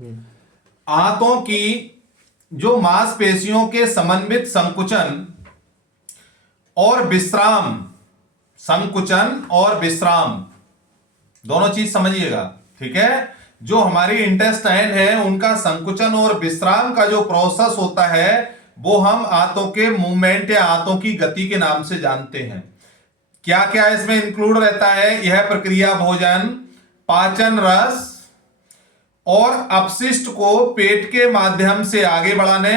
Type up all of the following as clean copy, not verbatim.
आंतों की जो मांसपेशियों के समन्वित संकुचन और विश्राम, संकुचन और विश्राम दोनों चीज समझिएगा, ठीक है। जो हमारी इंटेस्टाइन है उनका संकुचन और विश्राम का जो प्रोसेस होता है वो हम आंतों के मूवमेंट या आंतों की गति के नाम से जानते हैं। क्या क्या इसमें इंक्लूड रहता है? यह प्रक्रिया भोजन, पाचन रस और अपशिष्ट को पेट के माध्यम से आगे बढ़ाने,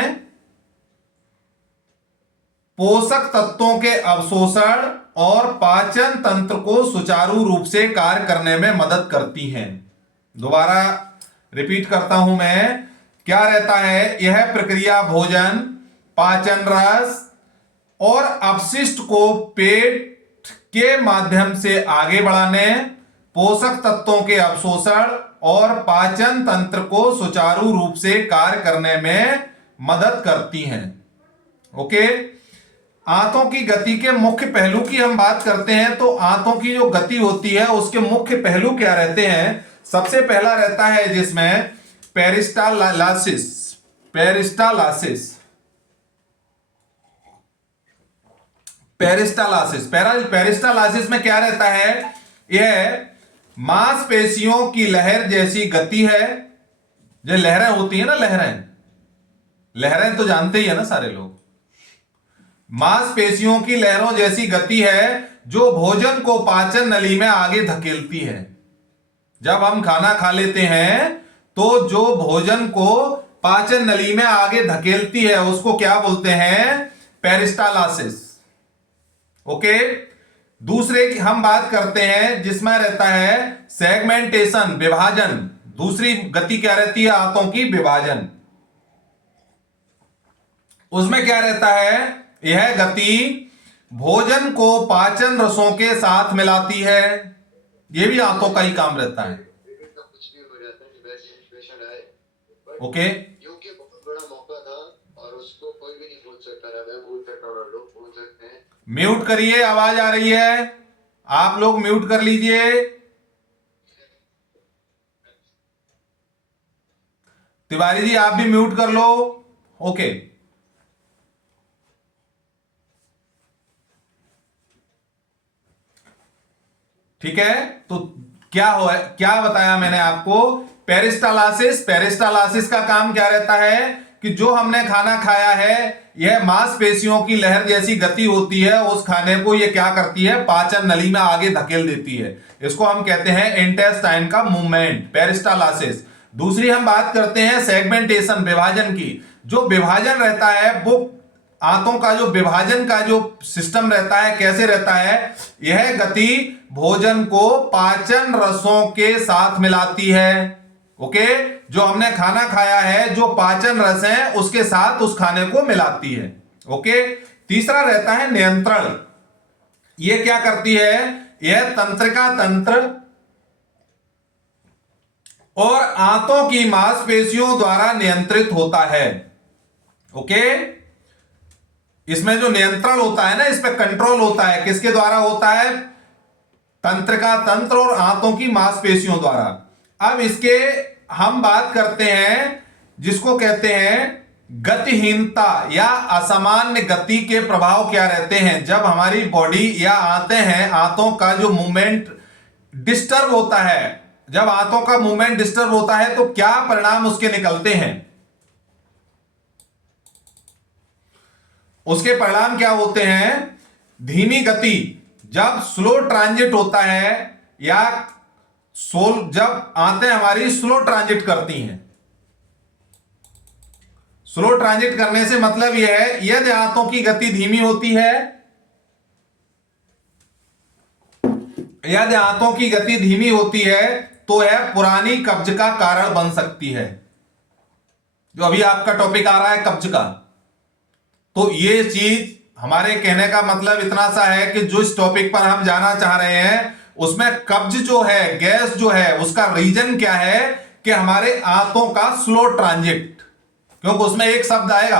पोषक तत्वों के अवशोषण और पाचन तंत्र को सुचारू रूप से कार्य करने में मदद करती हैं। दोबारा रिपीट करता हूं मैं, क्या रहता है? यह प्रक्रिया भोजन, पाचन रस और अपशिष्ट को पेट के माध्यम से आगे बढ़ाने, पोषक तत्वों के अवशोषण और पाचन तंत्र को सुचारू रूप से कार्य करने में मदद करती हैं। ओके, आंतों की गति के मुख्य पहलू की हम बात करते हैं तो आंतों की जो गति होती है उसके मुख्य पहलू क्या रहते हैं? सबसे पहला रहता है जिसमें पेरिस्टालासिस। पेरिस्टालासिस पेरिस्टालासिस पेरिस्टालासिस में क्या रहता है? यह मांसपेशियों की लहर जैसी गति है। जो लहरें होती है ना, लहरें तो जानते ही है ना सारे लोग। मांसपेशियों की लहरों जैसी गति है जो भोजन को पाचन नली में आगे धकेलती है। जब हम खाना खा लेते हैं तो जो भोजन को पाचन नली में आगे धकेलती है उसको क्या बोलते हैं? पेरिस्टालासिस। ओके, दूसरे की हम बात करते हैं जिसमें रहता है सेगमेंटेशन, विभाजन। दूसरी गति क्या रहती है? आंतों की विभाजन। उसमें क्या रहता है? यह गति भोजन को पाचन रसों के साथ मिलाती है। यह भी आंतों का ही काम रहता है। ओके, क्योंकि बहुत बड़ा मौका था और उसको कोई भी नहीं भूल सकता था। मैं भूल सकता हूँ, लोग भूल सकते हैं। म्यूट करिए, आवाज आ रही है, आप लोग म्यूट कर लीजिए। तिवारी जी आप भी म्यूट कर लो। ओके, ठीक है। तो क्या बताया मैंने आपको? पेरिस्टालासिस का काम क्या रहता है कि जो हमने खाना खाया है यह मांसपेशियों की लहर जैसी गति होती है। उस खाने को यह क्या करती है? पाचन नली में आगे धकेल देती है। इसको हम कहते हैं इंटेस्टाइन का मूवमेंट, पेरिस्टालासिस। दूसरी हम बात करते हैं सेगमेंटेशन, विभाजन की। जो विभाजन रहता है वो आंतों का जो विभाजन का जो सिस्टम रहता है कैसे रहता है? यह गति भोजन को पाचन रसों के साथ मिलाती है। ओके, जो हमने खाना खाया है जो पाचन रस है उसके साथ उस खाने को मिलाती है। ओके, तीसरा रहता है नियंत्रण। यह क्या करती है? यह तंत्रिका तंत्र और आंतों की मांसपेशियों द्वारा नियंत्रित होता है। ओके, इसमें जो नियंत्रण होता है ना, इस पे कंट्रोल होता है। किसके द्वारा होता है? तंत्रिका तंत्र और आंतों की मांसपेशियों द्वारा। अब इसके हम बात करते हैं जिसको कहते हैं गतिहीनता या असामान्य गति के प्रभाव क्या रहते हैं जब हमारी बॉडी या आंतें हैं, आंतों का जो मूवमेंट डिस्टर्ब होता है। जब आंतों का मूवमेंट डिस्टर्ब होता है तो क्या परिणाम उसके निकलते हैं? उसके परिणाम क्या होते हैं? धीमी गति, जब स्लो ट्रांजिट होता है या जब आंतें हमारी स्लो ट्रांजिट करती हैं। स्लो ट्रांजिट करने से मतलब यह है यदि आंतों की गति धीमी होती है, यदि आंतों की गति धीमी होती है तो यह पुरानी कब्ज का कारण बन सकती है। जो अभी आपका टॉपिक आ रहा है कब्ज का, तो ये चीज हमारे कहने का मतलब इतना सा है कि जो इस टॉपिक पर हम जाना चाह रहे हैं उसमें कब्ज जो है, गैस जो है, उसका रीजन क्या है कि हमारे आंतों का स्लो ट्रांजिट। क्योंकि उसमें एक शब्द आएगा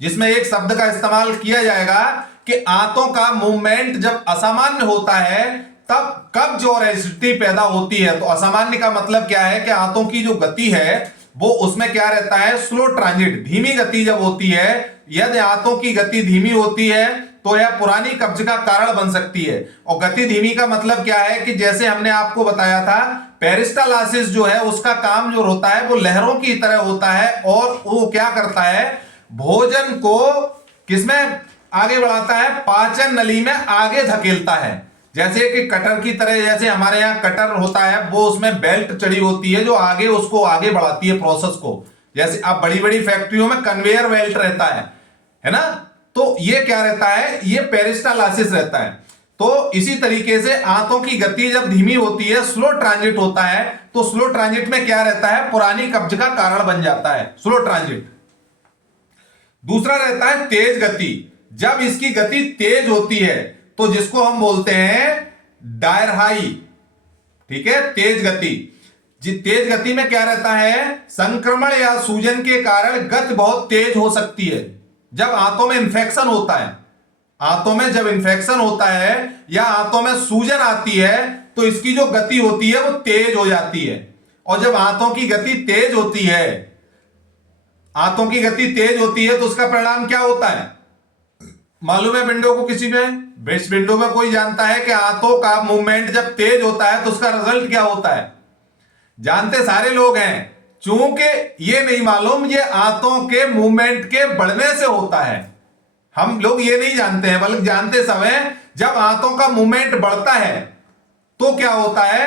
जिसमें एक शब्द का इस्तेमाल किया जाएगा कि आंतों का मूवमेंट जब असामान्य होता है तब कब्ज और एसिडिटी पैदा होती है। तो असामान्य का मतलब क्या है कि आंतों की जो गति है वो उसमें क्या रहता है, स्लो ट्रांजिट, धीमी गति जब होती है, यदि आंतों की गति धीमी होती है तो यह पुरानी कब्ज का कारण बन सकती है। और गति धीमी का मतलब क्या है कि जैसे हमने आपको बताया था, पेरिस्टालासिस जो है उसका काम जो होता है वो लहरों की तरह होता है, और वो क्या करता है, भोजन को किसमें आगे बढ़ाता है, पाचन नली में आगे धकेलता है। जैसे कि कटर की तरह, जैसे हमारे यहाँ कटर होता है वो उसमें बेल्ट चढ़ी होती है जो आगे उसको आगे बढ़ाती है प्रोसेस को। जैसे अब बड़ी बड़ी फैक्ट्रियों में कन्वेयर बेल्ट रहता है ना, तो ये क्या रहता है, ये पेरिस्टालासिस रहता है। तो इसी तरीके से आंतों की गति जब धीमी होती है, स्लो ट्रांजिट होता है, तो स्लो ट्रांजिट में क्या रहता है, पुरानी कब्ज का कारण बन जाता है स्लो ट्रांजिट। दूसरा रहता है तेज गति। जब इसकी गति तेज होती है तो जिसको हम बोलते हैं डायरहाई, ठीक है, तेज गति। तेज गति में क्या रहता है, संक्रमण या सूजन के कारण गति बहुत तेज हो सकती है। जब आंतों में इंफेक्शन होता है, आंतों में जब इंफेक्शन होता है या आंतों में सूजन आती है तो इसकी जो गति होती है वो तेज हो जाती है। और जब आंतों की गति तेज होती है, आंतों की गति तेज होती है तो उसका परिणाम क्या होता है, मालूम है विंडो को किसी में, बेस्ट विंडो में कोई जानता है कि आंतों का मूवमेंट जब तेज होता है तो उसका रिजल्ट क्या होता है, जानते सारे लोग हैं। चूंकि ये नहीं मालूम ये आंतों के मूवमेंट के बढ़ने से होता है, हम लोग ये नहीं जानते हैं, बल्कि जानते सब हैं। जब आंतों का मूवमेंट बढ़ता है तो क्या होता है,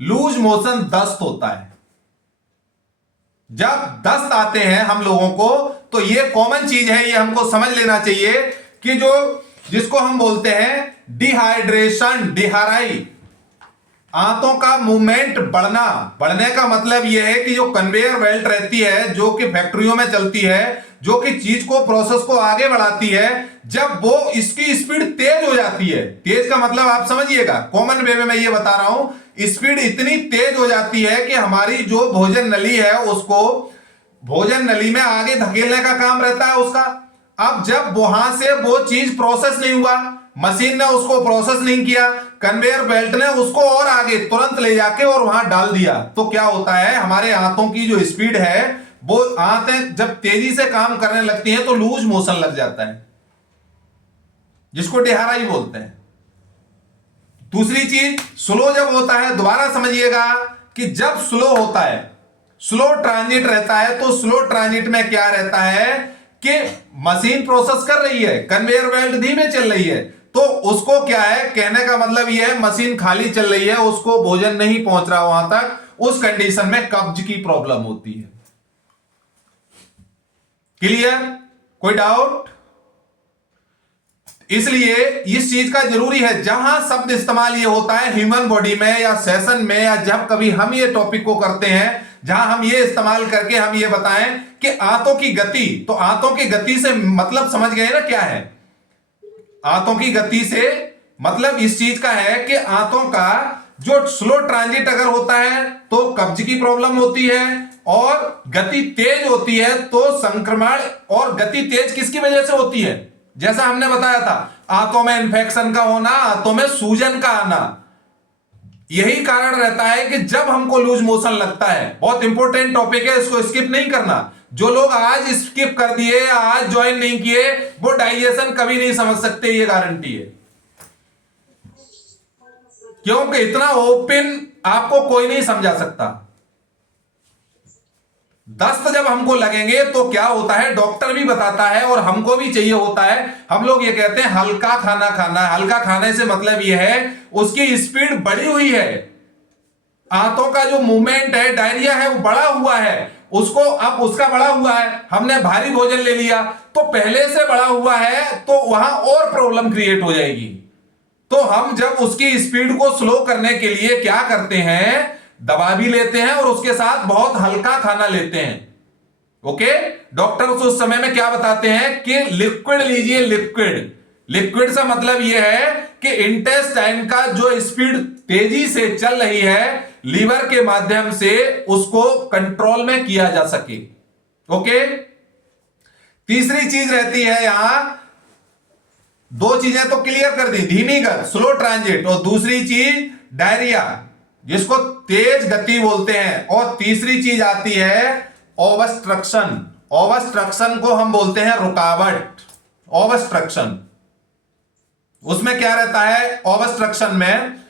लूज मोशन, दस्त होता है। जब दस्त आते हैं हम लोगों को तो ये कॉमन चीज है, ये हमको समझ लेना चाहिए कि जो जिसको हम बोलते हैं डिहाइड्रेशन, डिहाराई, आंतों का मूवमेंट बढ़ना। बढ़ने का मतलब यह है कि जो कन्वेयर बेल्ट रहती है जो कि फैक्ट्रियों में चलती है, जो कि चीज को, प्रोसेस को आगे बढ़ाती है, जब वो इसकी स्पीड तेज हो जाती है, तेज का मतलब आप समझिएगा, कॉमन वे में मैं ये बता रहा हूं, स्पीड इतनी तेज हो जाती है कि हमारी जो भोजन नली है उसको भोजन नली में आगे धकेलने का काम रहता है उसका। अब जब वहां से वो चीज प्रोसेस नहीं हुआ, मशीन ने उसको प्रोसेस नहीं किया, कन्वेयर बेल्ट ने उसको और आगे तुरंत ले जाके और वहां डाल दिया, तो क्या होता है, हमारे आंतों की जो स्पीड है वो आंतें जब तेजी से काम करने लगती हैं तो लूज मोशन लग जाता है, जिसको डिहाराई बोलते हैं। दूसरी चीज, स्लो जब होता है, दोबारा समझिएगा कि जब स्लो होता है, स्लो ट्रांजिट रहता है, तो स्लो ट्रांजिट में क्या रहता है कि मशीन प्रोसेस कर रही है, कन्वेयर बेल्ट धीमे चल रही है, तो उसको क्या है, कहने का मतलब यह है मशीन खाली चल रही है, उसको भोजन नहीं पहुंच रहा वहां तक, उस कंडीशन में कब्ज की प्रॉब्लम होती है। क्लियर, कोई डाउट? इसलिए इस चीज का जरूरी है, जहां शब्द इस्तेमाल ये होता है ह्यूमन बॉडी में या सेशन में, या जब कभी हम ये टॉपिक को करते हैं जहां हम ये इस्तेमाल करके हम ये बताएं कि आंतों की गति, तो आंतों की गति से मतलब समझ गए ना क्या है, आंतों की गति से मतलब इस चीज का है कि आंतों का जो स्लो ट्रांजिट अगर होता है तो कब्ज की प्रॉब्लम होती है, और गति तेज होती है तो संक्रमण, और गति तेज किसकी वजह से होती है, जैसा हमने बताया था, आंतों में इंफेक्शन का होना, आंतों में सूजन का आना। यही कारण रहता है कि जब हमको लूज मोशन लगता है, बहुत इंपॉर्टेंट टॉपिक है, इसको स्किप नहीं करना। जो लोग आज स्किप कर दिए या आज ज्वाइन नहीं किए वो डाइजेशन कभी नहीं समझ सकते, ये गारंटी है, क्योंकि इतना ओपन आपको कोई नहीं समझा सकता। दस्त जब हमको लगेंगे तो क्या होता है, डॉक्टर भी बताता है और हमको भी चाहिए होता है, हम लोग ये कहते हैं हल्का खाना खाना है। हल्का खाने से मतलब ये है उसकी स्पीड बढ़ी हुई है, आंतों का जो मूवमेंट है, डायरिया है, वो बढ़ा हुआ है, उसको अब उसका बढ़ा हुआ है, हमने भारी भोजन ले लिया तो पहले से बढ़ा हुआ है तो वहां और प्रॉब्लम क्रिएट हो जाएगी। तो हम जब उसकी स्पीड को स्लो करने के लिए क्या करते हैं, दवा भी लेते हैं और उसके साथ बहुत हल्का खाना लेते हैं। ओके, डॉक्टर उस समय में क्या बताते हैं कि लिक्विड लीजिए, लिक्विड। लिक्विड से मतलब यह है कि इंटेस्टाइन का जो स्पीड तेजी से चल रही है, लीवर के माध्यम से उसको कंट्रोल में किया जा सके। ओके, तीसरी चीज रहती है यहां, दो चीजें तो क्लियर कर दी, धीमी गति, स्लो ट्रांजिट, और दूसरी चीज डायरिया जिसको तेज गति बोलते हैं, और तीसरी चीज आती है ऑब्स्ट्रक्शन। ऑब्स्ट्रक्शन को हम बोलते हैं रुकावट। ऑब्स्ट्रक्शन, उसमें क्या रहता है? ऑब्स्ट्रक्शन में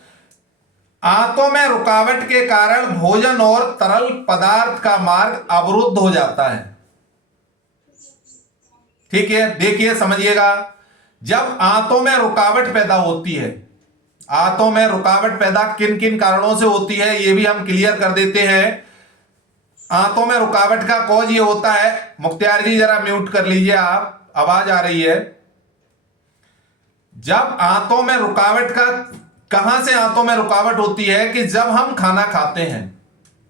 आंतों में रुकावट के कारण भोजन और तरल पदार्थ का मार्ग अवरुद्ध हो जाता है। ठीक है, देखिए समझिएगा, जब आंतों में रुकावट पैदा होती है, आंतों में रुकावट पैदा किन किन कारणों से होती है ये भी हम क्लियर कर देते हैं। आंतों में रुकावट का कॉज ये होता है, मुख्तियार जी जरा म्यूट कर लीजिए, आप आवाज आ रही है। जब आंतों में रुकावट का, कहां से आंतों में रुकावट होती है? कि जब हम खाना खाते हैं,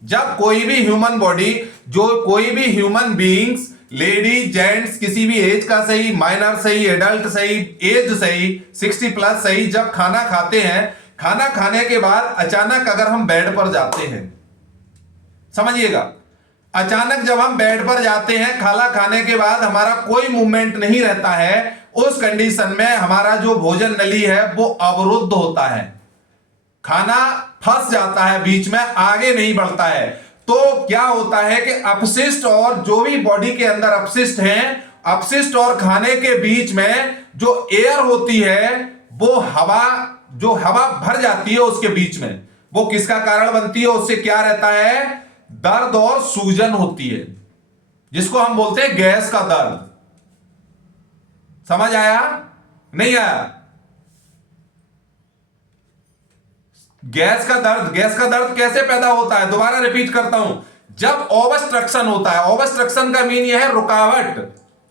जब कोई भी ह्यूमन बॉडी, जो कोई भी ह्यूमन बीइंग्स, लेडीज जेंट्स, किसी भी एज का सही, माइनर सही, एडल्ट सही, एज सही, 60 प्लस सही, जब खाना खाते हैं, खाना खाने के बाद अचानक अगर हम बेड पर जाते हैं, समझिएगा, अचानक जब हम बेड पर जाते हैं, खाना खाने के बाद हमारा कोई मूवमेंट नहीं रहता है, उस कंडीशन में हमारा जो भोजन नली है वो अवरुद्ध होता है, खाना फंस जाता है बीच में, आगे नहीं बढ़ता है। तो क्या होता है कि अपशिष्ट और जो भी बॉडी के अंदर अपशिष्ट हैं, अपशिष्ट और खाने के बीच में जो एयर होती है, वो हवा, जो हवा भर जाती है उसके बीच में, वो किसका कारण बनती है? उससे क्या रहता है? दर्द और सूजन होती है, जिसको हम बोलते हैं गैस का दर्द। समझ आया? नहीं आया? गैस का दर्द, गैस का दर्द कैसे पैदा होता है? दोबारा रिपीट करता हूं, जब ऑब्स्ट्रक्शन होता है, ऑब्स्ट्रक्शन का मीन यह है रुकावट,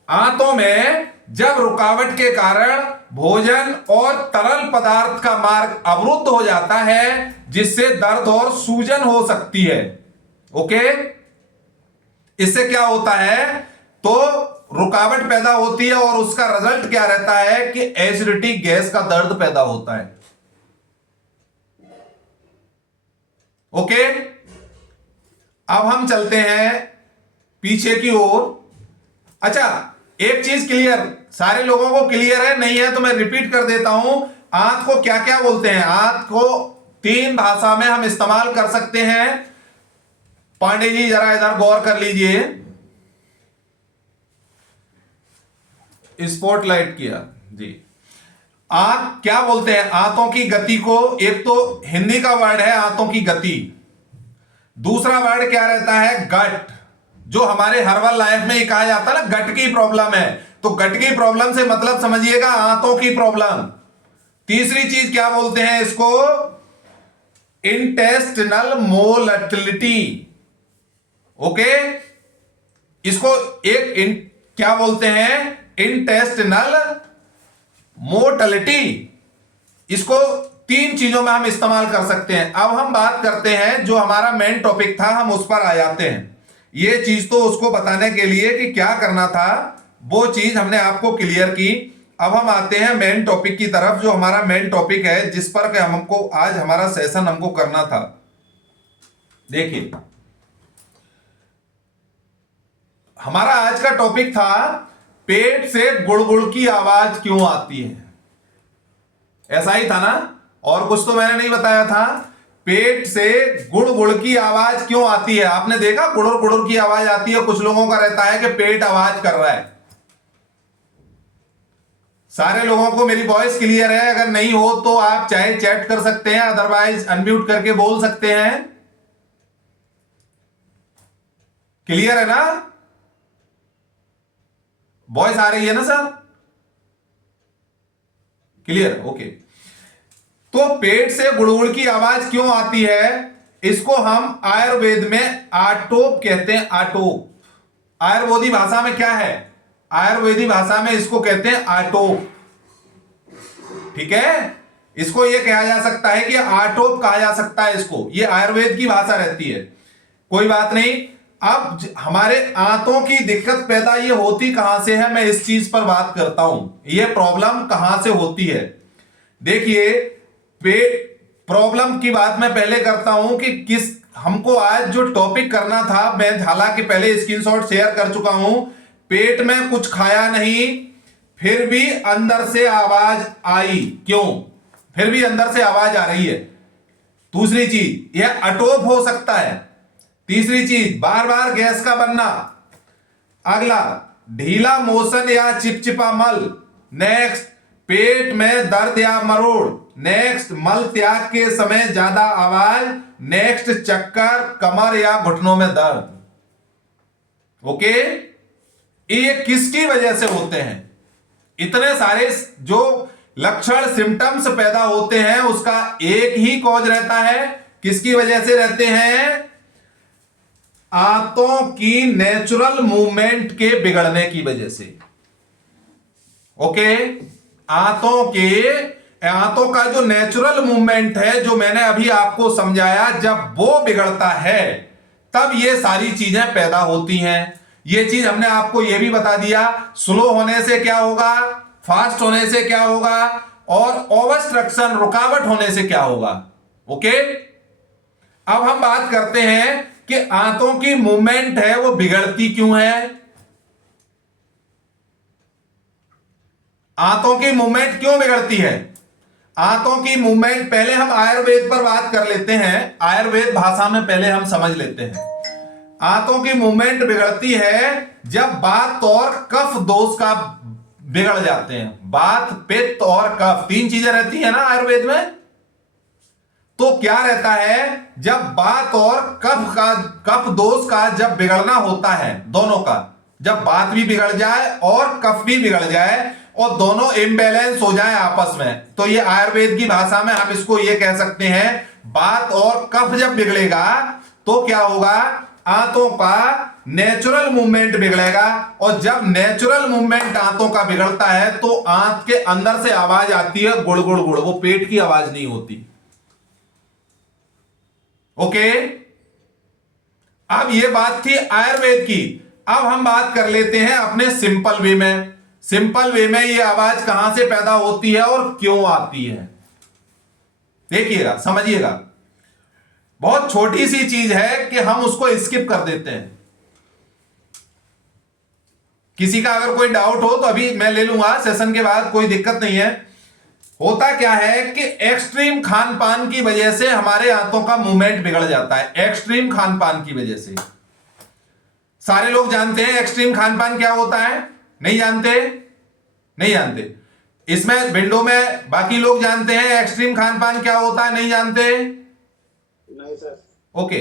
आंतों में जब रुकावट के कारण भोजन और तरल पदार्थ का मार्ग अवरुद्ध हो जाता है, जिससे दर्द और सूजन हो सकती है। ओके, इससे क्या होता है? तो रुकावट पैदा होती है और उसका रिजल्ट क्या रहता है? कि एसिडिटी, गैस का दर्द पैदा होता है। ओके, अब हम चलते हैं पीछे की ओर। अच्छा, एक चीज क्लियर, सारे लोगों को क्लियर है? नहीं है तो मैं रिपीट कर देता हूं। आंत को क्या क्या बोलते हैं? आंत को 3 भाषा में हम इस्तेमाल कर सकते हैं। पांडे जी जरा इधर गौर कर लीजिए, स्पॉटलाइट किया जी। आंत क्या बोलते हैं? आंतों की गति को, एक तो हिंदी का वर्ड है आंतों की गति, दूसरा वर्ड क्या रहता है? गट, जो हमारे हर्बल लाइफ में ही कहा जाता है ना, गट की प्रॉब्लम है, तो गट की प्रॉब्लम से मतलब समझिएगा आंतों की प्रॉब्लम। तीसरी चीज क्या बोलते हैं इसको? इंटेस्टिनल मोलटिलिटी। ओके, इसको क्या बोलते हैं? Intestinal mortality. इसको 3 चीजों में हम इस्तेमाल कर सकते हैं। अब हम बात करते हैं, जो हमारा मेन टॉपिक था, हम उस पर आ जाते हैं। ये चीज तो उसको बताने के लिए कि क्या करना था, वो चीज हमने आपको क्लियर की। अब हम आते हैं मेन टॉपिक की तरफ, जो हमारा मेन टॉपिक है, जिस पर कि हमको आज हमारा सेशन हमको करना था। देखिए, हमारा आज का टॉपिक था पेट से गुड़गुड़ की आवाज क्यों आती है। ऐसा ही था ना? और कुछ तो मैंने नहीं बताया था। पेट से गुड़गुड़ की आवाज क्यों आती है? आपने देखा गुड़ुर गुड़ुर की आवाज आती है, कुछ लोगों का रहता है कि पेट आवाज कर रहा है। सारे लोगों को मेरी वॉइस क्लियर है? अगर नहीं हो तो आप चाहे चैट कर सकते हैं, अदरवाइज अनम्यूट करके बोल सकते हैं। क्लियर है ना? वॉइस आ रही है ना सर? क्लियर? ओके। तो पेट से गुड़गुड़ की आवाज क्यों आती है, इसको हम आयुर्वेद में आटोप कहते हैं। आटोप आयुर्वेदी भाषा में क्या है? आयुर्वेदी भाषा में इसको कहते हैं आटोप। ठीक है, इसको यह कहा जा सकता है कि आटोप कहा जा सकता है इसको, यह आयुर्वेद की भाषा रहती है। कोई बात नहीं। अब हमारे आंतों की दिक्कत पैदा ये होती कहां से है, मैं इस चीज पर बात करता हूं। ये प्रॉब्लम कहां से होती है? देखिए, प्रॉब्लम की बात मैं पहले करता हूं कि किस हमको आज जो टॉपिक करना था, मैं हालांकि पहले स्क्रीनशॉट शेयर कर चुका हूं। पेट में कुछ खाया नहीं, फिर भी अंदर से आवाज आई, क्यों? फिर भी अंदर से आवाज आ रही है। दूसरी चीज, यह अटोप हो सकता है। तीसरी चीज, बार बार गैस का बनना। अगला, ढीला मोशन या चिपचिपा मल। नेक्स्ट, पेट में दर्द या मरोड़। नेक्स्ट, मल त्याग के समय ज्यादा आवाज। नेक्स्ट, चक्कर, कमर या घुटनों में दर्द। ओके, ये किसकी वजह से होते हैं? इतने सारे जो लक्षण सिम्टम्स पैदा होते हैं उसका एक ही कॉज रहता है। किसकी वजह से रहते हैं? आंतों की नेचुरल मूवमेंट के बिगड़ने की वजह से। ओके, आंतों का जो नेचुरल मूवमेंट है, जो मैंने अभी आपको समझाया, जब वो बिगड़ता है तब ये सारी चीजें पैदा होती हैं। ये चीज हमने आपको ये भी बता दिया, स्लो होने से क्या होगा, फास्ट होने से क्या होगा, और ऑब्स्ट्रक्शन, रुकावट होने से क्या होगा। ओके, अब हम बात करते हैं कि आंतों की मूवमेंट है वो बिगड़ती क्यों है। आंतों की मूवमेंट क्यों बिगड़ती है? आंतों की मूवमेंट, पहले हम आयुर्वेद पर बात कर लेते हैं, आयुर्वेद भाषा में पहले हम समझ लेते हैं। आंतों की मूवमेंट बिगड़ती है जब वात और कफ दोष का बिगड़ जाते हैं। वात, पित्त और कफ, तीन चीजें रहती है ना आयुर्वेद में। तो क्या रहता है, जब वात और कफ दोष का जब बिगड़ना होता है, दोनों का, जब वात भी बिगड़ जाए और कफ भी बिगड़ जाए और दोनों इम्बैलेंस हो जाए आपस में, तो ये आयुर्वेद की भाषा में हम इसको ये कह सकते हैं, वात और कफ जब बिगड़ेगा तो क्या होगा, आंतों का नेचुरल मूवमेंट बिगड़ेगा। और जब नेचुरल मूवमेंट आंतों का बिगड़ता है तो आंत के अंदर से आवाज आती है गुड़ गुड़ गुड़, वो पेट की आवाज नहीं होती। ओके, अब ये बात थी आयुर्वेद की। अब हम बात कर लेते हैं अपने सिंपल वे में। सिंपल वे में ये आवाज कहां से पैदा होती है और क्यों आती है, देखिएगा, समझिएगा। बहुत छोटी सी चीज है कि हम उसको स्किप कर देते हैं। किसी का अगर कोई डाउट हो तो अभी मैं ले लूंगा सेशन के बाद, कोई दिक्कत नहीं है। होता क्या है कि एक्सट्रीम खान पान की वजह से हमारे आंतों का मूवमेंट बिगड़ जाता है। एक्सट्रीम खान पान की वजह से। सारे लोग जानते हैं एक्सट्रीम खान पान क्या होता है? नहीं जानते? नहीं जानते। इसमें विंडो में बाकी लोग जानते हैं एक्सट्रीम खान पान क्या होता है? नहीं जानते? नहीं सर। ओके,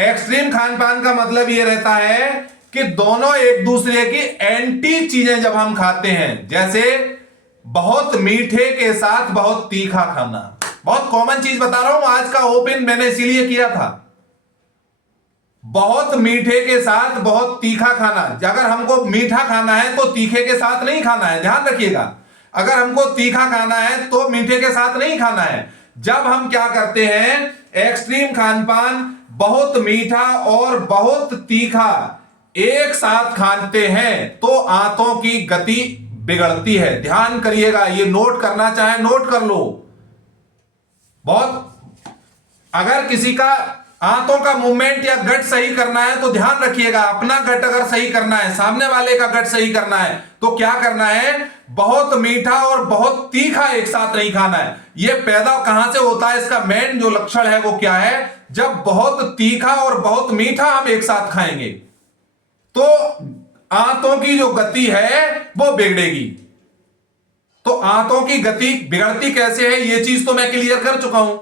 एक्सट्रीम खान पान का मतलब यह रहता है कि दोनों एक दूसरे की एंटी चीजें जब हम खाते हैं, जैसे बहुत मीठे के साथ बहुत तीखा खाना। बहुत कॉमन चीज बता रहा हूं, आज का ओपन मैंने इसीलिए किया था। बहुत मीठे के साथ बहुत तीखा खाना। अगर हमको मीठा खाना है तो तीखे के साथ नहीं खाना है, ध्यान रखिएगा। अगर हमको तीखा खाना है तो मीठे के साथ नहीं खाना है। जब हम क्या करते हैं, एक्सट्रीम खानपान, बहुत मीठा और बहुत तीखा एक साथ खाते हैं तो आंतों की गति बिगड़ती है। ध्यान करिएगा, ये नोट करना चाहे नोट कर लो। बहुत, अगर किसी का आंतों का मूवमेंट या गट सही करना है तो ध्यान रखिएगा, अपना गट अगर सही करना है, सामने वाले का गट सही करना है तो क्या करना है, बहुत मीठा और बहुत तीखा एक साथ नहीं खाना है। यह पैदा कहां से होता है, इसका मेन जो लक्षण है वो क्या है, जब बहुत तीखा और बहुत मीठा हम एक साथ खाएंगे तो आंतों की जो गति है वो बिगड़ेगी। तो आंतों की गति बिगड़ती कैसे है ये चीज तो मैं क्लियर कर चुका हूं।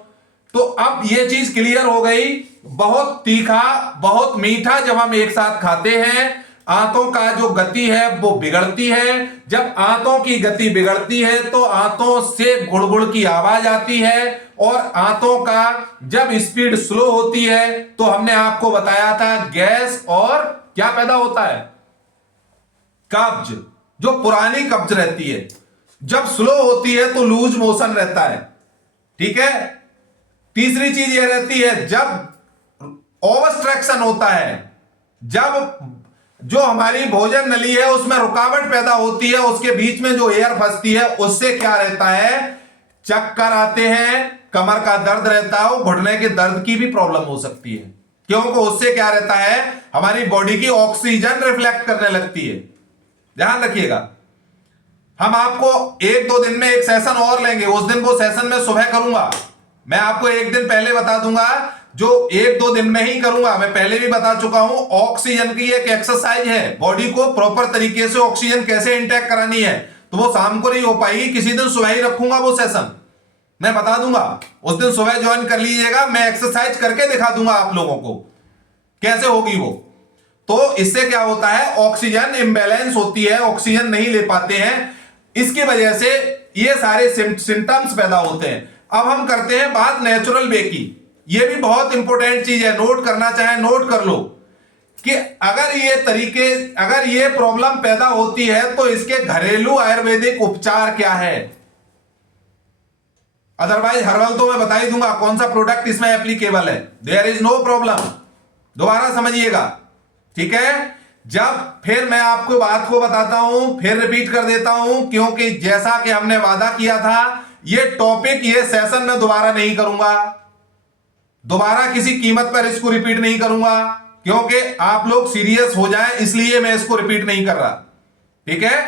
तो अब ये चीज क्लियर हो गई, बहुत तीखा बहुत मीठा जब हम एक साथ खाते हैं आंतों का जो गति है वो बिगड़ती है। जब आंतों की गति बिगड़ती है तो आंतों से गुड़गुड़ की आवाज आती है और आंतों का जब स्पीड स्लो होती है तो हमने आपको बताया था गैस और क्या पैदा होता है, कब्ज, जो पुरानी कब्ज रहती है। जब स्लो होती है तो लूज मोशन रहता है, ठीक है। तीसरी चीज यह रहती है जब ऑब्स्ट्रक्शन होता है, जब जो हमारी भोजन नली है उसमें रुकावट पैदा होती है, उसके बीच में जो एयर फंसती है उससे क्या रहता है, चक्कर आते हैं, कमर का दर्द रहता है, घुटने के दर्द की भी प्रॉब्लम हो सकती है, क्योंकि उससे क्या रहता है, हमारी बॉडी की ऑक्सीजन रिफ्लेक्ट करने लगती है। ध्यान रखिएगा, हम आपको एक दो दिन में एक सेशन और लेंगे, उस दिन वो सेशन में सुबह करूंगा। मैं आपको एक दिन पहले बता दूंगा जो 1-2 दिन में ही करूंगा। मैं पहले भी बता चुका हूं, ऑक्सीजन की एक एक्सरसाइज है, बॉडी को प्रॉपर तरीके से ऑक्सीजन कैसे इंटेक करानी है, तो वो शाम को नहीं हो पाएगी, किसी दिन सुबह ही रखूंगा वो सेशन, मैं बता दूंगा। उस दिन सुबह ज्वाइन कर लीजिएगा, मैं एक्सरसाइज करके दिखा दूंगा आप लोगों को कैसे होगी वो। तो इससे क्या होता है, ऑक्सीजन इंबैलेंस होती है, ऑक्सीजन नहीं ले पाते हैं, इसकी वजह से ये सारे सिम्टम्स पैदा होते हैं। अब हम करते हैं बात नेचुरल वे की। ये भी बहुत इंपॉर्टेंट चीज है, नोट करना चाहे नोट कर लो कि अगर ये प्रॉब्लम पैदा होती है तो इसके घरेलू आयुर्वेदिक उपचार क्या है। अदरवाइज हर्बल तो मैं बता ही दूंगा कौन सा प्रोडक्ट इसमें एप्लीकेबल है, देयर इज नो प्रॉब्लम। दोबारा समझिएगा, ठीक है। जब फिर मैं आपको बात को बताता हूं, फिर रिपीट कर देता हूं, क्योंकि जैसा कि हमने वादा किया था, ये टॉपिक, ये सेशन मैं दोबारा नहीं करूंगा, दोबारा किसी कीमत पर इसको रिपीट नहीं करूंगा, क्योंकि आप लोग सीरियस हो जाएं, इसलिए मैं इसको रिपीट नहीं कर रहा, ठीक है।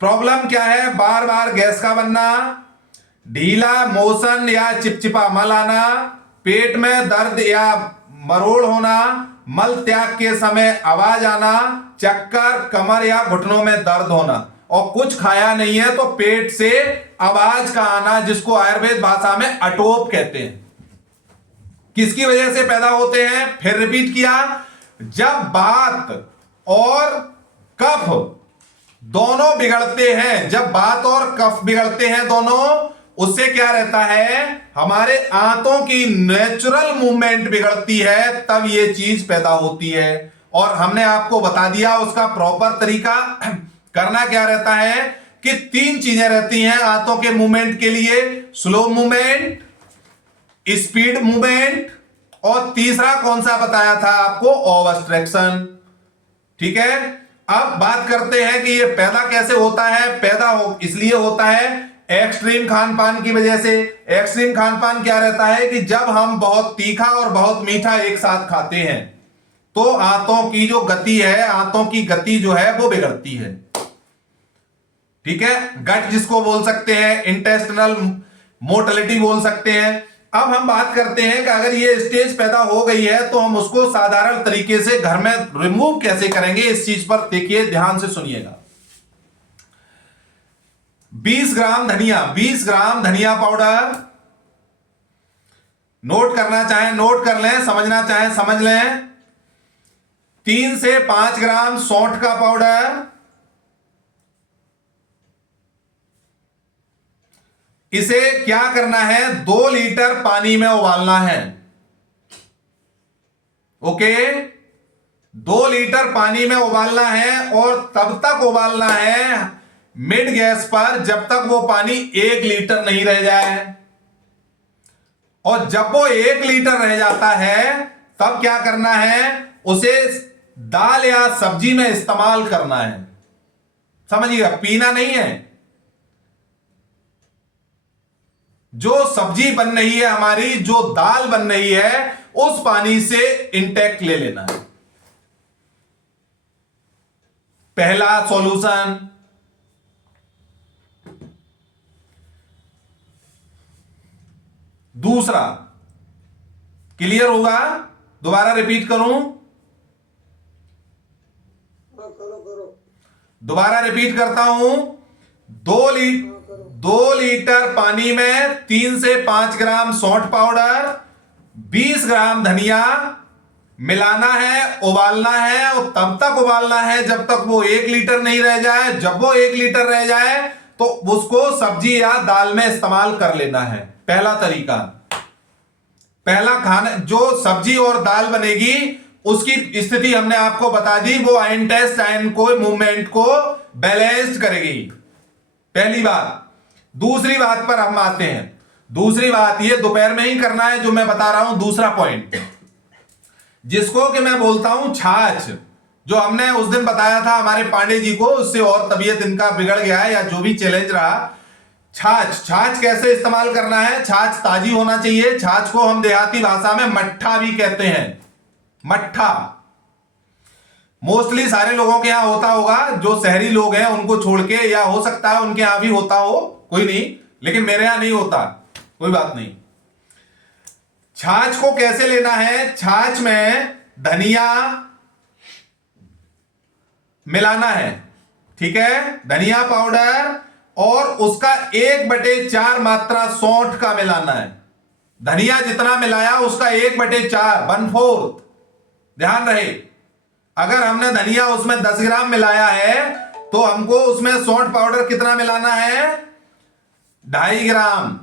प्रॉब्लम क्या है, बार बार गैस का बनना, ढीला मोशन या चिपचिपा मल आना, पेट में दर्द या मरोड़ होना, मल त्याग के समय आवाज आना, चक्कर, कमर या घुटनों में दर्द होना, और कुछ खाया नहीं है तो पेट से आवाज का आना, जिसको आयुर्वेद भाषा में अटोप कहते हैं। किसकी वजह से पैदा होते हैं, फिर रिपीट किया, जब बात और कफ दोनों बिगड़ते हैं, जब बात और कफ बिगड़ते हैं दोनों, उससे क्या रहता है, हमारे आंतों की नेचुरल मूवमेंट बिगड़ती है, तब ये चीज पैदा होती है। और हमने आपको बता दिया उसका प्रॉपर तरीका। करना क्या रहता है कि 3 चीजें रहती हैं आंतों के मूवमेंट के लिए, स्लो मूवमेंट, स्पीड मूवमेंट, और तीसरा कौन सा बताया था आपको, ऑब्स्ट्रक्शन, ठीक है। अब बात करते हैं कि ये पैदा कैसे होता है। इसलिए होता है एक्सट्रीम खान पान की वजह से। एक्सट्रीम खान पान क्या रहता है कि जब हम बहुत तीखा और बहुत मीठा एक साथ खाते हैं तो आंतों की जो गति है, आंतों की गति जो है वो बिगड़ती है, ठीक है। गट जिसको बोल सकते हैं, इंटेस्टिनल मोटिलिटी बोल सकते हैं। अब हम बात करते हैं कि अगर ये स्टेज पैदा हो गई है तो हम उसको साधारण तरीके से घर में रिमूव कैसे करेंगे, इस चीज पर देखिए, ध्यान से सुनिएगा। 20 ग्राम धनिया पाउडर, नोट करना चाहे नोट कर लें, समझना चाहे समझ लें। 3 से 5 ग्राम सौंठ का पाउडर, इसे क्या करना है, 2 लीटर पानी में उबालना है, ओके। 2 लीटर पानी में उबालना है और तब तक उबालना है मिड गैस पर जब तक वो पानी 1 लीटर नहीं रह जाए। और जब वो 1 लीटर रह जाता है तब क्या करना है, उसे दाल या सब्जी में इस्तेमाल करना है, समझिएगा, पीना नहीं है। जो सब्जी बन रही है हमारी, जो दाल बन रही है, उस पानी से इंटेक ले लेना है, पहला सॉल्यूशन। दूसरा, क्लियर होगा, दोबारा रिपीट करूं, दोबारा रिपीट करता हूं। 2 लीटर पानी में 3 से 5 ग्राम सौंठ पाउडर, 20 ग्राम धनिया मिलाना है, उबालना है, और तब तक उबालना है जब तक वो 1 लीटर नहीं रह जाए। जब वो 1 लीटर रह जाए तो उसको सब्जी या दाल में इस्तेमाल कर लेना है। पहला तरीका, पहला खाना, जो सब्जी और दाल बनेगी उसकी स्थिति हमने आपको बता दी, वो इंटेस्टाइन को मूवमेंट को बैलेंस्ड करेगी, पहली बात। दूसरी बात पर हम आते हैं। दूसरी बात, ये दोपहर में ही करना है जो मैं बता रहा हूं। दूसरा पॉइंट, जिसको कि मैं बोलता हूं छाछ, जो हमने उस दिन बताया था हमारे पांडे जी को, उससे और तबीयत इनका बिगड़ गया है या जो भी चैलेंज रहा। छाछ कैसे इस्तेमाल करना है, छाछ ताजी होना चाहिए। छाछ को हम देहाती भाषा में मट्ठा भी कहते हैं, मट्ठा। मोस्टली सारे लोगों के यहां होता होगा, जो शहरी लोग हैं उनको छोड़ के, या हो सकता है उनके यहां भी होता हो, कोई नहीं, लेकिन मेरे यहां नहीं होता, कोई बात नहीं। छाछ को कैसे लेना है? छाछ में धनिया मिलाना है, ठीक है, धनिया पाउडर, और उसका 1/4 मात्रा सौंठ का मिलाना है। धनिया जितना मिलाया उसका 1/4, 1/4। ध्यान रहे, अगर हमने धनिया उसमें 10 ग्राम मिलाया है तो हमको उसमें सौंठ पाउडर कितना मिलाना है? 2.5 ग्राम।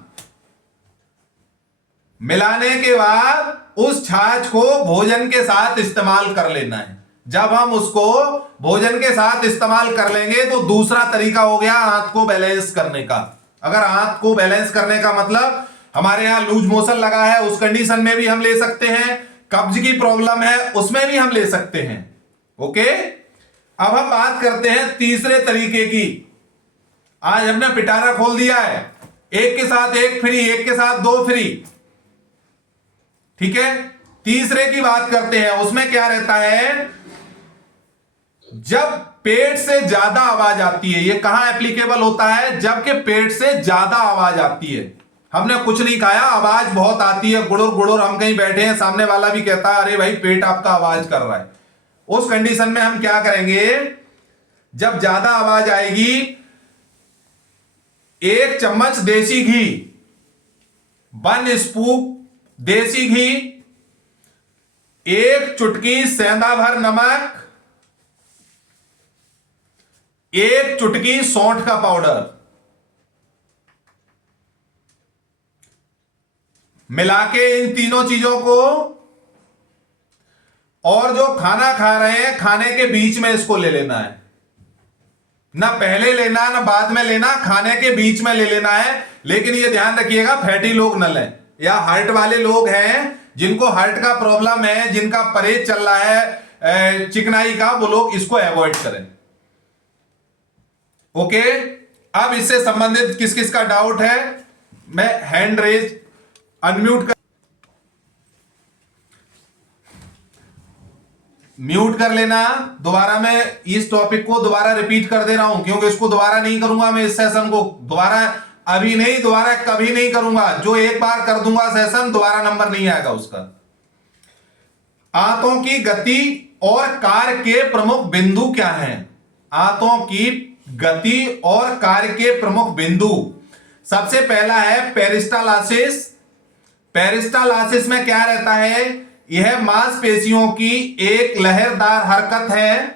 मिलाने के बाद उस छाछ को भोजन के साथ इस्तेमाल कर लेना है। जब हम उसको भोजन के साथ इस्तेमाल कर लेंगे तो दूसरा तरीका हो गया आंत को बैलेंस करने का। अगर आंत को बैलेंस करने का मतलब हमारे यहां लूज मोशन लगा है, उस कंडीशन में भी हम ले सकते हैं, कब्ज की प्रॉब्लम है उसमें भी हम ले सकते हैं। ओके, अब हम बात करते हैं तीसरे तरीके की। आज हमने पिटारा खोल दिया है, एक के साथ एक फ्री, एक के साथ 2 फ्री, ठीक है। तीसरे की बात करते हैं, उसमें क्या रहता है? जब पेट से ज्यादा आवाज आती है, ये कहां एप्लीकेबल होता है? जबकि पेट से ज्यादा आवाज आती है, हमने कुछ नहीं खाया, आवाज बहुत आती है, गुड़ुर गुड़ुर, हम कहीं बैठे हैं, सामने वाला भी कहता है अरे भाई पेट आपका आवाज कर रहा है। उस कंडीशन में हम क्या करेंगे? जब ज्यादा आवाज आएगी, 1 चम्मच देसी घी, 1 स्पून देसी घी, 1 चुटकी सेंधा भर नमक, 1 चुटकी सौंठ का पाउडर मिला के इन तीनों चीजों को, और जो खाना खा रहे हैं खाने के बीच में इसको ले लेना है। ना पहले लेना ना बाद में लेना, खाने के बीच में ले लेना है। लेकिन ये ध्यान रखिएगा फैटी लोग न लें, या हार्ट वाले लोग हैं जिनको हार्ट का प्रॉब्लम है, जिनका परहेज चल रहा है चिकनाई का, वो लोग इसको अवॉइड करें। ओके, अब इससे संबंधित किस किस का डाउट है? मैं हैंड रेज अनम्यूट म्यूट कर लेना। दोबारा मैं इस टॉपिक को दोबारा रिपीट कर दे रहा हूं, क्योंकि इसको दोबारा नहीं करूंगा मैं, इस सेशन को दोबारा अभी नहीं, दोबारा कभी नहीं करूंगा। जो एक बार कर दूंगा सेशन, दोबारा नंबर नहीं आएगा उसका। आंतों की गति और कार्य के प्रमुख बिंदु क्या हैं? आंतों की गति और कार्य के प्रमुख बिंदु, सबसे पहला है पेरिस्टालासिस। पेरिस्टालासिस में क्या रहता है? यह मांसपेशियों की एक लहरदार हरकत है।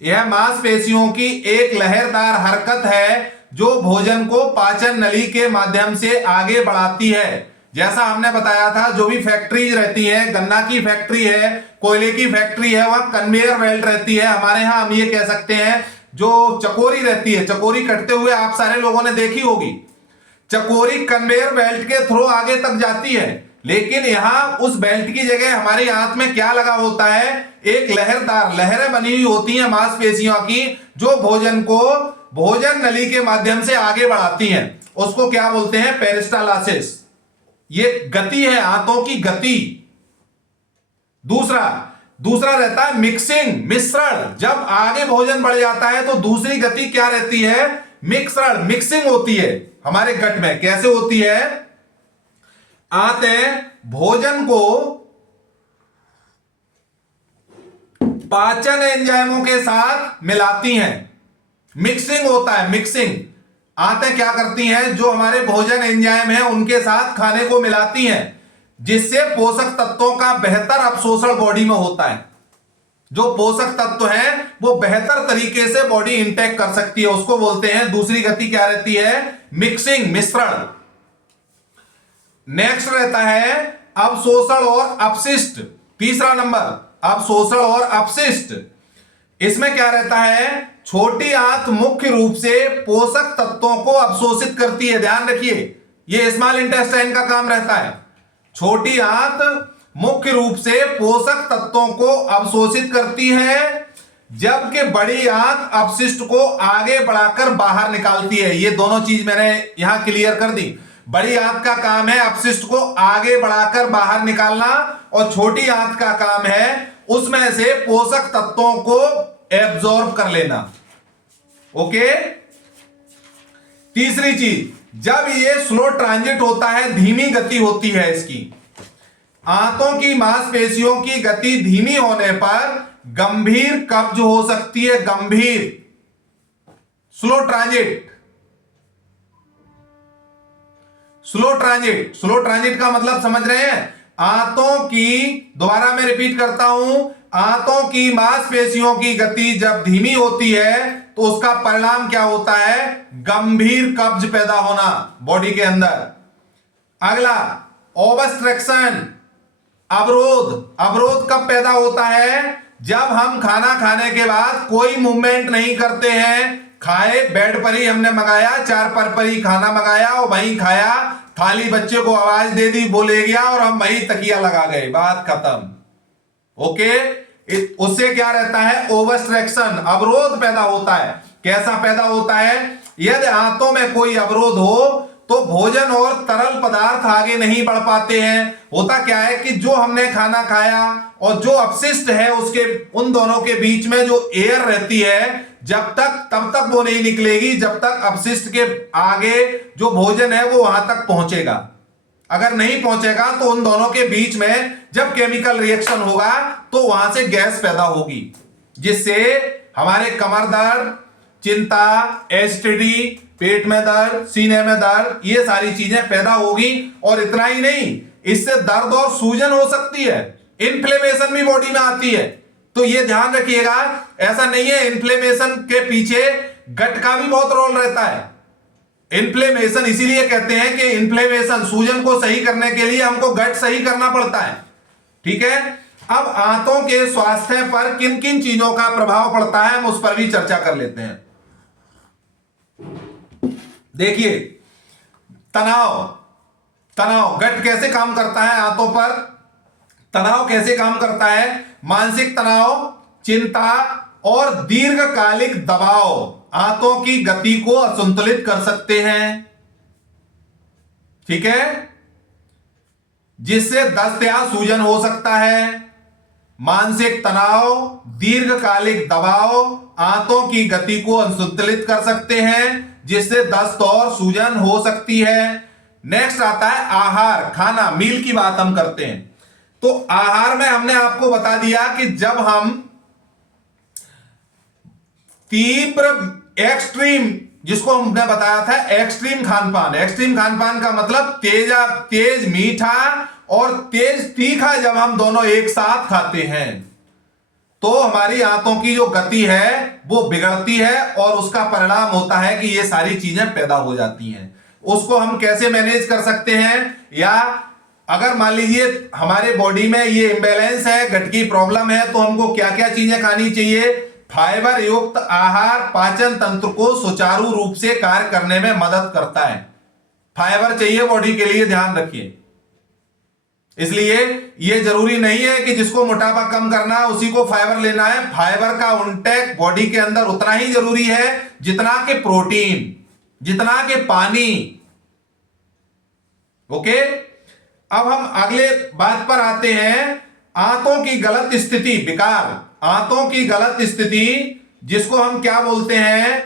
यह मांसपेशियों की एक लहरदार हरकत है जो भोजन को पाचन नली के माध्यम से आगे बढ़ाती है। जैसा हमने बताया था, जो भी फैक्ट्रीज रहती है, गन्ना की फैक्ट्री है, कोयले की फैक्ट्री है, वह कन्वेयर बेल्ट रहती है। हमारे यहां हम ये कह सकते हैं जो चकोरी रहती है, चकोरी कटते हुए आप सारे लोगों ने देखी होगी। चकोरी कन्वेयर बेल्ट के थ्रू आगे तक जाती है, लेकिन यहां उस बेल्ट की जगह हमारे हाथ में क्या लगा होता है? एक लहरदार, लहरें बनी हुई होती हैं मांसपेशियों की, जो भोजन को भोजन नली के माध्यम से आगे बढ़ाती हैं। उसको क्या बोलते हैं? पेरिस्टालासिस। ये गति है, आंतों की गति। दूसरा रहता है मिक्सिंग, मिश्रण। जब आगे भोजन बढ़ जाता है तो दूसरी गति क्या रहती है? मिश्रण, मिक्सिंग होती है हमारे गट में। कैसे होती है? आंतें भोजन को पाचन एंजाइमों के साथ मिलाती हैं। मिक्सिंग होता है, मिक्सिंग। आंतें क्या करती हैं? जो हमारे भोजन एंजाइम हैं उनके साथ खाने को मिलाती हैं, जिससे पोषक तत्वों का बेहतर अवशोषण बॉडी में होता है। जो पोषक तत्व हैं वो बेहतर तरीके से बॉडी इंटेक कर सकती है, उसको बोलते हैं। दूसरी गति क्या रहती है? मिक्सिंग, मिश्रण। नेक्स्ट रहता है अवशोषण और अपशिष्ट। तीसरा नंबर, अवशोषण और अपशिष्ट। इसमें क्या रहता है? छोटी आंत मुख्य रूप से पोषक तत्वों को अवशोषित करती है। ध्यान रखिए, यह स्मॉल इंटेस्टाइन का काम रहता है। छोटी आंत मुख्य रूप से पोषक तत्वों को अवशोषित करती है, जबकि बड़ी आंत अपशिष्ट को आगे बढ़ाकर बाहर निकालती है। ये दोनों चीज मैंने यहां क्लियर कर दी। बड़ी आंत का काम है अपशिष्ट को आगे बढ़ाकर बाहर निकालना, और छोटी आंत का काम है उसमें से पोषक तत्वों को एब्जॉर्ब कर लेना। ओके। तीसरी चीज, जब ये स्लो ट्रांजिट होता है, धीमी गति होती है इसकी, आंतों की मांसपेशियों की गति धीमी होने पर गंभीर कब्ज हो सकती है। गंभीर slow transit, slow transit, slow transit का मतलब समझ रहे हैं? आंतों की, दोबारा मैं रिपीट करता हूं, आंतों की मांसपेशियों की गति जब धीमी होती है तो उसका परिणाम क्या होता है? गंभीर कब्ज पैदा होना बॉडी के अंदर। अगला ऑब्स्ट्रक्शन, अवरोध। अवरोध कब पैदा होता है? जब हम खाना खाने के बाद कोई मूवमेंट नहीं करते हैं, खाए बेड पर ही हमने मंगाया, चार पर ही खाना मंगाया और वहीं खाया, थाली बच्चे को आवाज दे दी, बोले गया और हम वहीं तकिया लगा गए, बात खत्म। ओके, उससे क्या रहता है? ओब्स्ट्रक्शन, अवरोध पैदा होता है। कैसा पैदा होता है? यदि आंतों में कोई अवरोध हो तो भोजन और तरल पदार्थ आगे नहीं बढ़ पाते हैं। होता क्या है कि जो हमने खाना खाया और जो अपशिष्ट है उसके, उन दोनों के बीच में जो एयर रहती है, जब तक तब तक वो नहीं निकलेगी जब तक अपशिष्ट के आगे जो भोजन है वो वहां तक पहुंचेगा। अगर नहीं पहुंचेगा तो उन दोनों के बीच में जब केमिकल रिएक्शन होगा तो वहां से गैस पैदा होगी, जिससे हमारे कमर दर्द, चिंता, एसिडिटी, पेट में दर्द, सीने में दर्द, ये सारी चीजें पैदा होगी। और इतना ही नहीं, इससे दर्द और सूजन हो सकती है, इन्फ्लेमेशन भी बॉडी में आती है। तो ये ध्यान रखिएगा, ऐसा नहीं है, इन्फ्लेमेशन के पीछे गट का भी बहुत रोल रहता है। इन्फ्लेमेशन इसीलिए कहते हैं कि इन्फ्लेमेशन, सूजन को सही करने के लिए हमको गट सही करना पड़ता है। ठीक है, अब आंतों के स्वास्थ्य पर किन किन चीजों का प्रभाव पड़ता है, हम उस पर भी चर्चा कर लेते हैं। देखिए, तनाव, तनाव, गट कैसे काम करता है आंतों पर, तनाव कैसे काम करता है? मानसिक तनाव, चिंता और दीर्घकालिक दबाव आंतों की गति को असंतुलित कर सकते हैं। ठीक है, जिससे दस्त या सूजन हो सकता है। मानसिक तनाव, दीर्घकालिक दबाव आंतों की गति को असंतुलित कर सकते हैं, जिससे दस्त और सूजन हो सकती है। नेक्स्ट आता है आहार, खाना, मील की बात हम करते हैं। तो आहार में हमने आपको बता दिया कि जब हम तीव्र, एक्सट्रीम, जिसको हमने बताया था एक्सट्रीम खानपान, एक्सट्रीम खानपान का मतलब तेज मीठा और तेज तीखा, जब हम दोनों एक साथ खाते हैं तो हमारी आंतों की जो गति है वो बिगड़ती है और उसका परिणाम होता है कि ये सारी चीजें पैदा हो जाती हैं। उसको हम कैसे मैनेज कर सकते हैं? या अगर मान लीजिए हमारे बॉडी में ये इंबैलेंस है, गट की प्रॉब्लम है, तो हमको क्या क्या चीजें खानी चाहिए? फाइबर युक्त आहार पाचन तंत्र को सुचारू रूप से कार्य करने में मदद करता है। फाइबर चाहिए बॉडी के लिए, ध्यान रखिए। इसलिए यह जरूरी नहीं है कि जिसको मोटापा कम करना है उसी को फाइबर लेना है। फाइबर का इंटेक बॉडी के अंदर उतना ही जरूरी है जितना के प्रोटीन, जितना के पानी। ओके, अब हम अगले बात पर आते हैं, आंतों की गलत स्थिति, विकार, आंतों की गलत स्थिति, जिसको हम क्या बोलते हैं?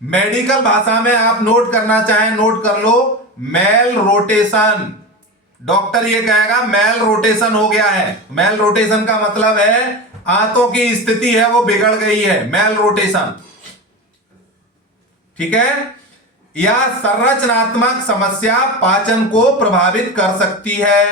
मेडिकल भाषा में आप नोट करना चाहें नोट कर लो, मेल रोटेशन। डॉक्टर ये कहेगा मेल रोटेशन हो गया है। मेल रोटेशन का मतलब है आंतों की स्थिति है वो बिगड़ गई है, मेल रोटेशन। ठीक है, या संरचनात्मक समस्या पाचन को प्रभावित कर सकती है।